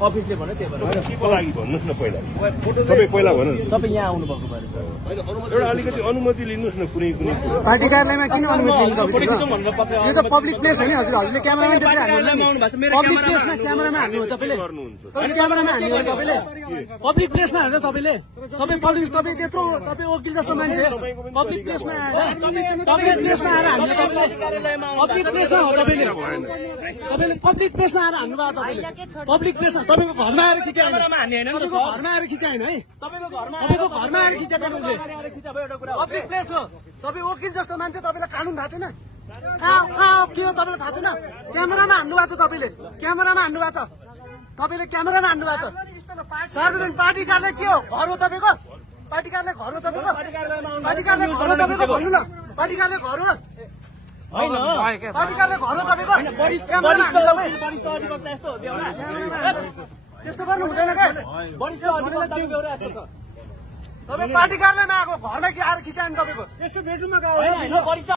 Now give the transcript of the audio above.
अफिसले भन्यो त्यही भएर केको लागि भन्नुहोस् न पहिला तपाईँ पहिला भन्नु तपाईँ यहाँ आउनु भएको भएर एउटा अलिकति अनुमति लिनुहोस् न कुनै कुनै पार्टी कार्यालयमा किन अनुमति लिनु तपाईँ यो त पब्लिक प्लेस हो नि हजुर हजुरले क्यामेरामा त्यसरी हाल्नु पब्लिक प्लेसमा क्यामेरामा हाल्नु हो तपाईँले क्यामेरामा हाल्नु हो तपाईँले पब्लिक प्लेसमा हाल्छ तपाईँले तपाईँ त्यत्रो तपाईँ वकिल जस्तो मान्छे पब्लिक प्लेसमा आएर हाल्नु तपाईँले पब्लिक प्लेसमा हो तपाईँले पब्लिक प्लेसमा आएर हान्नु भयो तपाईँले पब्लिक प्लेसमा तपाईँको घरमा आएर खिचाएन तपाईँको घरमा आएर खिचाएन है तपाईँको घरमा आएर खिचाएको पब्लिक प्लेस हो तपाईँ वकिल जस्तो मान्छे तपाईँलाई कानुन थाहा छैन कहाँ के हो तपाईँलाई थाहा छैन क्यामेरामा हान्नु भएको छ तपाईँले क्यामेरामा हान्नु भएको छ तपाईँले क्यामेरामा हान्नु भएको छ सार्वजनिक पार्टी कार्यालय के हो घर हो तपाईँको पार्टी कार्यालय घर हो तपाईँको पार्टी कार्यालय घर हो तपाईँको भन्नु न पार्टी कार्यालय घर हो पार्टी कार्यालय घर हो तपाईँको त्यस्तो गर्नु हुँदैन क्या तपाईँ पार्टी कार्यालयमा आएको घरमा के आएर खिचायो नि तपाईँको